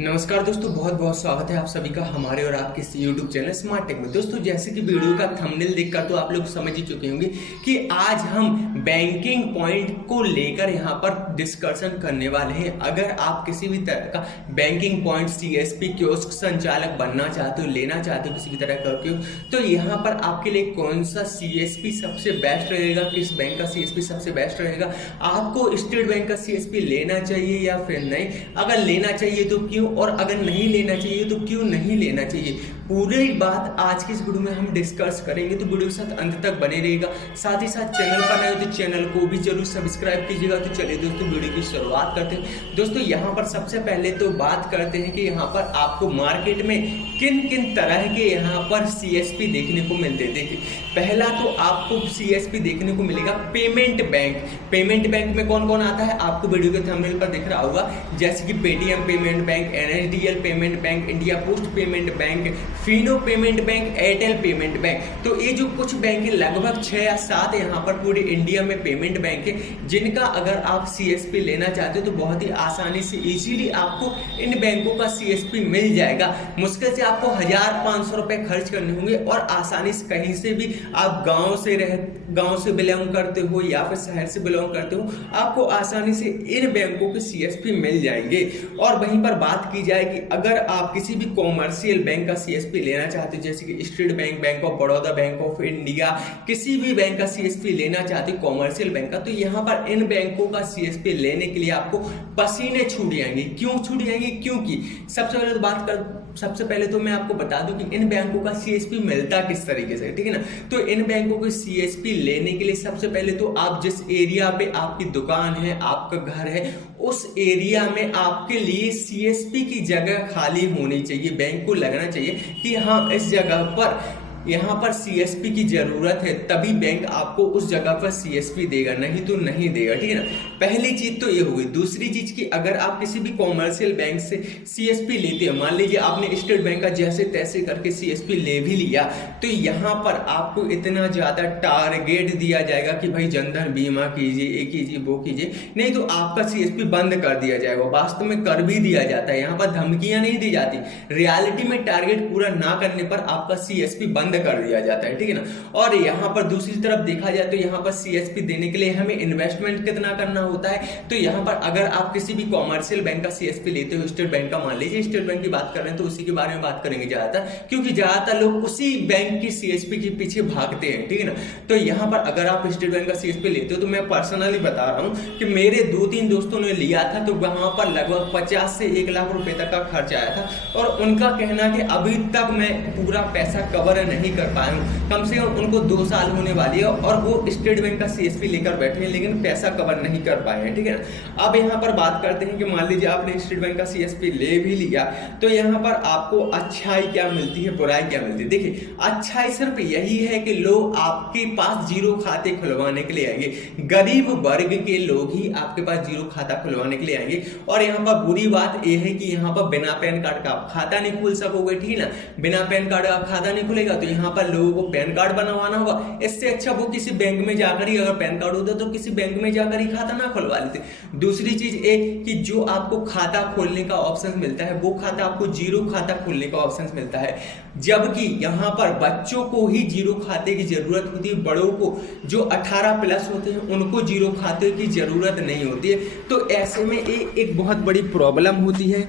नमस्कार दोस्तों, बहुत बहुत स्वागत है आप सभी का हमारे और आपके इस YouTube चैनल स्मार्ट टेक में। दोस्तों, जैसे कि वीडियो का थंबनेल देखकर तो आप लोग समझ ही चुके होंगे कि आज हम बैंकिंग पॉइंट को लेकर यहाँ पर डिस्कशन करने वाले हैं। अगर आप किसी भी तरह का बैंकिंग पॉइंट सीएसपी कियोस्क संचालक बनना चाहते हो, लेना चाहते हो किसी भी तरह का क्यों, तो यहाँ पर आपके लिए कौन सा सीएसपी सबसे बेस्ट रहेगा, किस बैंक का सीएसपी सबसे बेस्ट रहेगा, आपको स्टेट बैंक का सीएसपी लेना चाहिए या फिर नहीं, अगर लेना चाहिए तो क्यों, और अगर नहीं लेना चाहिए तो क्यों नहीं लेना चाहिए, पूरी बात आज की इस वीडियो में हम डिस्कस करेंगे। तो वीडियो के साथ अंत तक बने रहेगा। साथ ही साथ चैनल पर नए हो तो चैनल को भी जरूर सब्सक्राइब कीजिएगा। तो चलिए दोस्तों, वीडियो की शुरुआत करते हैं। दोस्तों, यहाँ पर सबसे पहले तो बात करते हैं कि यहाँ पर आपको मार्केट में किन किन तरह के यहाँ पर सीएसपी देखने को मिलते हैं। देखिए, पहला तो आपको सीएसपी देखने को मिलेगा पेमेंट बैंक। पेमेंट बैंक में कौन कौन आता है आपको वीडियो के थंबनेल पर दिख रहा होगा, जैसे कि Paytm payment bank, NSDL payment bank, India post payment bank, Fino payment bank, Airtel payment bank. तो ये जो कुछ बैंक है, लगभग 6 या 7 यहाँ पर पूरे इंडिया में पेमेंट बैंक है, जिनका अगर आप सीएसपी लेना चाहते हो तो बहुत ही आसानी से इजीली आपको इन बैंकों का सीएसपी मिल जाएगा। मुश्किल से आपको 1500 रुपए खर्च करने होंगे और आसानी से कहीं से भी, आप गांव से बिलोंग करते हो या फिर शहर से बिलोंग करते हो, आपको आसानी से इन बैंकों के सीएसपी मिल जाएंगे। और वहीं पर बात की जाए कि अगर आप किसी भी कॉमर्शियल बैंक का सीएसपी लेना चाहते हो, जैसे कि state bank, bank of Baroda, bank of India, किसी भी बैंक का सीएसपी लेना चाहते हो कॉमर्शियल बैंक का, तो यहाँ पर इन बैंकों का सीएसपी लेने के लिए आपको पसीने छूट जाएंगे। क्यों छूट जाएंगे? क्योंकि सबसे पहले तो मैं आपको बता दूं कि इन बैंकों का सीएसपी मिलता किस तरीके से, ठीक है ना। तो इन बैंकों के सीएसपी लेने के लिए सबसे पहले तो आप जिस एरिया पे आपकी दुकान है, आपका घर है, उस एरिया में आपके लिए सीएसपी की जगह खाली होनी चाहिए। बैंक को लगना चाहिए कि हाँ, इस जगह पर यहाँ पर सीएसपी की जरूरत है, तभी बैंक आपको उस जगह पर सीएसपी देगा, नहीं तो नहीं देगा, ठीक है ना। पहली चीज तो ये होगी। दूसरी चीज की, अगर आप किसी भी कॉमर्शियल बैंक से सीएसपी लेते हो, मान लीजिए आपने स्टेट बैंक का जैसे तैसे करके सीएसपी ले भी लिया, तो यहाँ पर आपको इतना ज्यादा टारगेट दिया जाएगा कि भाई जनधन बीमा कीजिए, ये कीजिए, वो कीजिए, नहीं तो आपका सीएसपी बंद कर दिया जाएगा। वास्तव में कर भी दिया जाता है, यहाँ पर धमकियां नहीं दी जाती, रियलिटी में टारगेट पूरा ना करने पर आपका सीएसपी बंद कर दिया जाता है, ठीक है ना। और यहाँ पर दूसरी तरफ देखा जाए तो यहाँ पर सीएसपी देने के लिए हमें इन्वेस्टमेंट कितना करना होता है। तो यहाँ पर अगर आप किसी भी कॉमर्शियल बैंक का सीएसपी लेते हो, स्टेट बैंक का मान लीजिए, स्टेट बैंक की बात कर रहे हैं तो उसी के बारे में बात करेंगे ज्यादातर, क्योंकि ज्यादातर लोग उसी बैंक की सीएसपी के पीछे भागते हैं, ठीक है ना। तो यहाँ पर अगर आप स्टेट बैंक का सीएसपी लेते हो, तो मैं पर्सनली बता रहा हूँ कि मेरे 2-3 दोस्तों ने लिया था, तो वहां पर लगभग 50 से 1 लाख रुपए तक का खर्च आया था, और उनका कहना कि अभी तक मैं पूरा पैसा कवर नहीं कर पाया हूं। कम से कम उनको 2 साल होने वाली है और वो स्टेट बैंक का सीएसपी लेकर बैठे हैं, लेकिन पैसा कवर नहीं कर पाए हैं, ठीक है ना। अब यहाँ पर बात करते हैं कि मान लीजिए आपने स्टेट बैंक का सीएसपी ले भी लिया, तो यहाँ पर आपको अच्छाई क्या मिलती है, बुराई क्या मिलती है। देखिए, अच्छाई सिर्फ यही है कि लोग आपके पास जीरो खाते खुलवाने के लिए आएंगे, गरीब वर्ग के लोग ही आपके पास जीरो खाता खुलवाने के लिए आएंगे। और यहाँ पर बुरी बात यह है कि यहाँ पर बिना पैन कार्ड का आप खाता नहीं खोल सकोगे, ठीक है ना। बिना पैन कार्ड का खाता नहीं खुलेगा तो यहाँ पर लोगों को पैन कार्ड बनवाना होगा। इससे अच्छा वो किसी बैंक में जाकर ही, अगर पैन कार्ड होता तो किसी बैंक में जाकर ही खाता ना खुलवा लेते। दूसरी चीज एक कि जो आपको खाता खोलने का ऑप्शन मिलता है, वो खाता आपको जीरो खाता खोलने का ऑप्शन मिलता है, जबकि यहाँ पर बच्चों को ही जीरो खाते की जरूरत होती है, बड़ों को जो 18+ होते हैं उनको जीरो खाते की जरूरत नहीं होती है। तो ऐसे में एक बहुत बड़ी प्रॉब्लम होती है।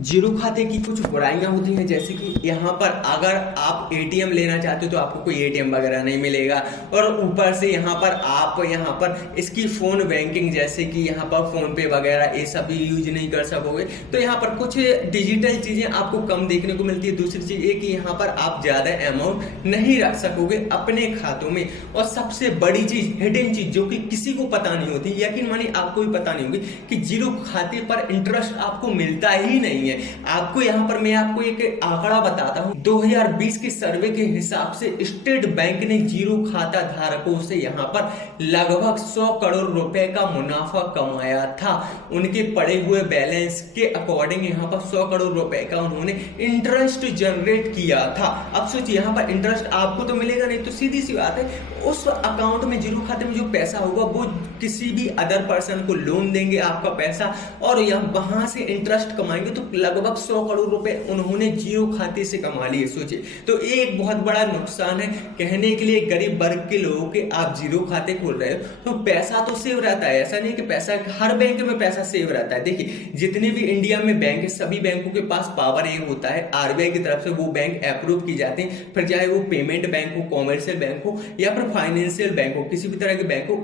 जीरो खाते की कुछ बुराइयां होती हैं, जैसे कि यहाँ पर अगर आप एटीएम लेना चाहते हो तो आपको कोई एटीएम वगैरह नहीं मिलेगा, और ऊपर से यहाँ पर इसकी फोन बैंकिंग, जैसे कि यहाँ पर फोन पे वगैरह ये सब भी यूज नहीं कर सकोगे। तो यहाँ पर कुछ डिजिटल चीजें आपको कम देखने को मिलती है। दूसरी चीज ये कि यहाँ पर आप ज्यादा अमाउंट नहीं रख सकोगे अपने खातों में। और सबसे बड़ी चीज, हिडन चीज, जो कि किसी को पता नहीं होती, यकीन मानिए आपको भी पता नहीं होगी, कि जीरो खाते पर इंटरेस्ट आपको मिलता ही नहीं है। आपको यहाँ पर मैं आपको एक आंकड़ा बताता हूँ। 2020 के सर्वे के हिसाब से स्टेट बैंक ने जीरो खाता धारकों से यहाँ पर लगभग 100 करोड़ रुपए का मुनाफा कमाया था। उनके पड़े हुए बैलेंस के अकॉर्डिंग यहाँ पर 100 करोड़ रुपए का उन्होंने इंटरेस्ट जनरेट किया था। अब सोचिए, यहाँ पर इंटरेस्ट आपको तो मिलेगा नहीं, तो सीधी सी बात है उस अकाउंट में, जीरो खाते में जो पैसा होगा वो किसी भी अदर पर्सन को लोन देंगे आपका पैसा, और यहाँ वहां से इंटरेस्ट कमाएंगे, तो लगभग 100 करोड़ रुपए उन्होंने जीरो खाते से कमा लिए। सोचिए, तो एक बहुत बड़ा नुकसान है। कहने के लिए गरीब वर्ग के लोगों के आप जीरो खाते खोल रहे हो तो पैसा तो सेव रहता है, ऐसा नहीं कि पैसा, हर बैंक में पैसा सेव रहता है। देखिए, जितने भी इंडिया में बैंक है सभी बैंकों के पास पावर ये होता है आरबीआई की तरफ से वो बैंक अप्रूव की जाती है, फिर चाहे वो पेमेंट बैंक हो, कॉमर्शियल बैंक हो या फिर फाइनेंशियल बैंक हो, किसी भी तरह के बैंक हो,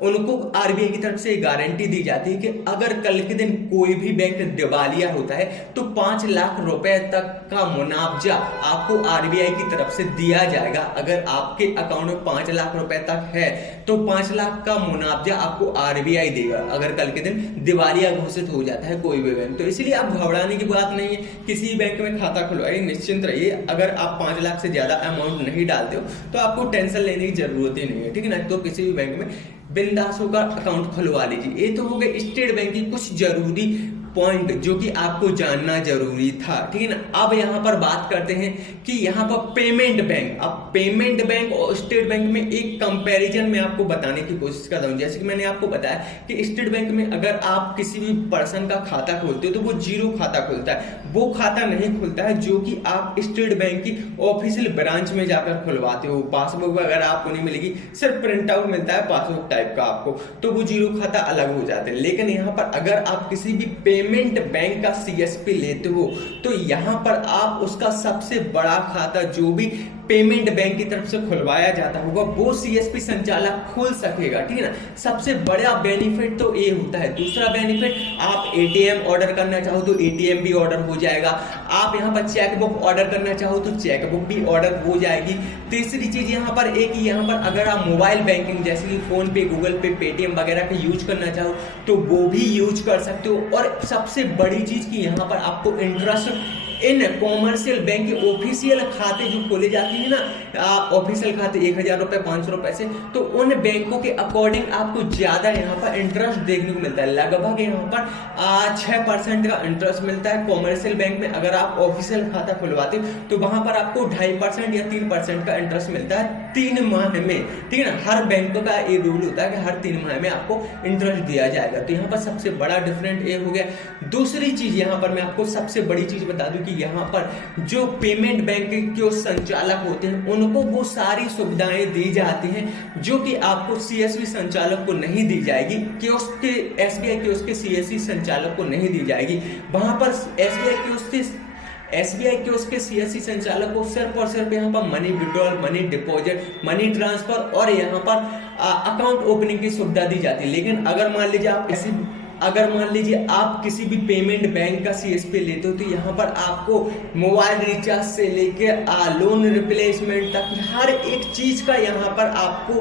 उनको आरबीआई की तरफ से गारंटी दी जाती है कि अगर कल के दिन कोई भी बैंक दिवालिया होता है तो 5 लाख रुपए तक का मुआवजा आपको आरबीआई की तरफ से दिया जाएगा। अगर आपके अकाउंट में 5 लाख रुपए तक है तो 5 लाख का मुआवजा आपको आरबीआई देगा अगर कल के दिन दिवालिया घोषित हो जाता है कोई भी बैंक। तो इसलिए आप घबराने की बात नहीं है, किसी बैंक में खाता खुलवाइए, निश्चिंत रहिए। अगर आप 5 लाख से ज्यादा अमाउंट नहीं डालते हो तो आपको टेंशन लेने की जरूरत ही नहीं है, ठीक है ना। तो किसी भी बैंक में बिंदास होकर अकाउंट खुलवा लीजिए। ये तो हो गए स्टेट बैंक की कुछ जरूरी पॉइंट जो कि आपको जानना जरूरी था, ठीक है ना। अब यहाँ पर बात करते हैं कि यहाँ पर पेमेंट बैंक, अब पेमेंट बैंक और स्टेट बैंक में एक कंपैरिजन में आपको बताने की कोशिश करता हूँ। जैसे कि मैंने आपको बताया कि स्टेट बैंक में अगर आप किसी भी पर्सन का खाता खोलते हो तो वो जीरो खाता खुलता है, वो खाता नहीं खुलता है जो कि आप स्टेट बैंक की ऑफिशियल ब्रांच में जाकर खुलवाते हो। पासबुक अगर आपको नहीं मिलेगी, सिर्फ प्रिंट आउट मिलता है पासबुक टाइप का आपको, तो वो जीरो खाता अलग हो जाते हैं। लेकिन यहाँ पर अगर आप किसी भी पेमेंट बैंक का सीएसपी लेते हो तो यहां पर आप उसका सबसे बड़ा खाता जो भी पेमेंट बैंक की तरफ से खुलवाया जाता होगा वो सीएसपी संचालक खोल सकेगा, ठीक है ना। सबसे बड़ा बेनिफिट तो ये होता है। दूसरा बेनिफिट, आप एटीएम ऑर्डर करना चाहो तो एटीएम भी ऑर्डर हो जाएगा, आप यहां पर चेकबुक ऑर्डर करना चाहो तो चेकबुक भी ऑर्डर हो जाएगी। तीसरी चीज यहां पर एक ही, यहां पर अगर आप मोबाइल बैंकिंग जैसे कि फोन पे, गूगल पे, पेटीएम वगैरह का यूज करना चाहो तो वो भी यूज कर सकते हो। और सबसे बड़ी चीज की यहां पर आपको इंटरेस्ट इन कॉमर्शियल बैंक के ऑफिशियल खाते जो खोले जाते हैं ना, ऑफिशियल खाते 1000 रुपए, 500 रुपए से, तो उन बैंकों के अकॉर्डिंग आपको ज्यादा यहाँ पर इंटरेस्ट देखने को मिलता है। लगभग यहाँ पर 6% का इंटरेस्ट मिलता है। कॉमर्शियल बैंक में अगर आप ऑफिशियल खाता खुलवाते हो तो वहां पर आपको 2.5% या 3% का इंटरेस्ट मिलता है 3 माह में, ठीक है ना। हर बैंक का ये रूल होता है कि हर 3 माह में आपको इंटरेस्ट दिया जाएगा। तो यहाँ पर सबसे बड़ा डिफरेंट ये हो गया। दूसरी चीज यहाँ पर मैं आपको सबसे बड़ी चीज बता दूं कि यहाँ पर जो पेमेंट बैंक के संचालक होते हैं उनको वो सारी सुविधाएं दी जाती हैं जो कि आपको सीएससी संचालक को नहीं दी जाएगी, कियोस्क के एसबीआई कियोस्क के सीएससी संचालक को नहीं दी जाएगी। वहां पर एसबीआई के उसके सीएससी संचालक को सिर्फ और सिर्फ यहाँ पर money withdrawal, money deposit, money transfer और यहाँ पर अकाउंट ओपनिंग की सुविधा दी जाती है। लेकिन अगर मान लीजिए आप किसी भी पेमेंट बैंक का सीएसपी लेते हो तो यहाँ पर आपको मोबाइल रिचार्ज से लेकर लोन रिप्लेसमेंट तक हर एक चीज का यहाँ पर आपको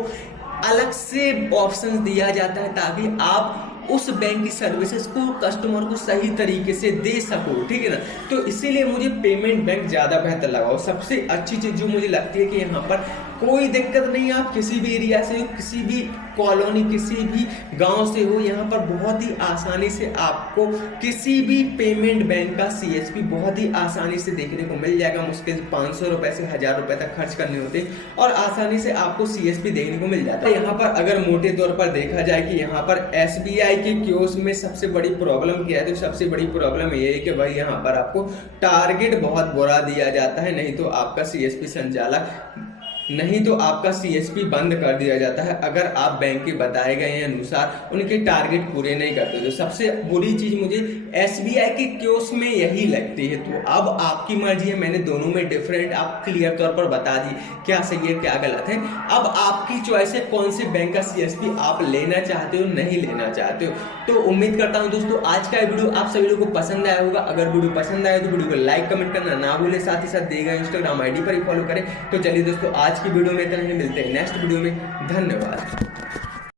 अलग से ऑप्शन दिया जाता है ताकि आप उस बैंक की सर्विसेज को कस्टमर को सही तरीके से दे सको, ठीक है ना। तो इसीलिए मुझे पेमेंट बैंक ज्यादा बेहतर लगा। और सबसे अच्छी चीज जो मुझे लगती है कि यहाँ पर कोई दिक्कत नहीं, आप किसी भी एरिया से हो, किसी भी कॉलोनी, किसी भी गांव से हो, यहाँ पर बहुत ही आसानी से आपको किसी भी पेमेंट बैंक का सीएसपी बहुत ही आसानी से देखने को मिल जाएगा। मुश्किल 500 रुपए से 1000 रुपए तक खर्च करने होते हैं और आसानी से आपको सीएसपी देखने को मिल जाता है। यहाँ पर अगर मोटे तौर पर देखा जाए कि यहाँ पर एसबीआई के कियोस्क में सबसे बड़ी प्रॉब्लम क्या है, तो सबसे बड़ी प्रॉब्लम ये है कि भाई यहाँ पर आपको टारगेट बहुत बुरा दिया जाता है, नहीं तो आपका सीएसपी बंद कर दिया जाता है अगर आप बैंक के बताए गए अनुसार उनके टारगेट पूरे नहीं करते। तो सबसे बुरी चीज मुझे एसबीआई के कियोस्क में यही लगती है। तो अब आपकी मर्जी है, मैंने दोनों में डिफरेंट आप क्लियर तौर पर बता दी क्या सही है क्या गलत है। अब आपकी चॉइस है कौन से बैंक का सीएसपी आप लेना चाहते हो, नहीं लेना चाहते हो। तो उम्मीद करता हूं दोस्तों आज का वीडियो आप सभी लोगों को पसंद आया होगा। अगर वीडियो पसंद आया तो वीडियो को लाइक कमेंट करना ना भूले, साथ ही साथ देगा इंस्टाग्राम आईडी पर ही फॉलो करें। तो चलिए दोस्तों आज की वीडियो में इतना ही, मिलते हैं नेक्स्ट वीडियो में। धन्यवाद।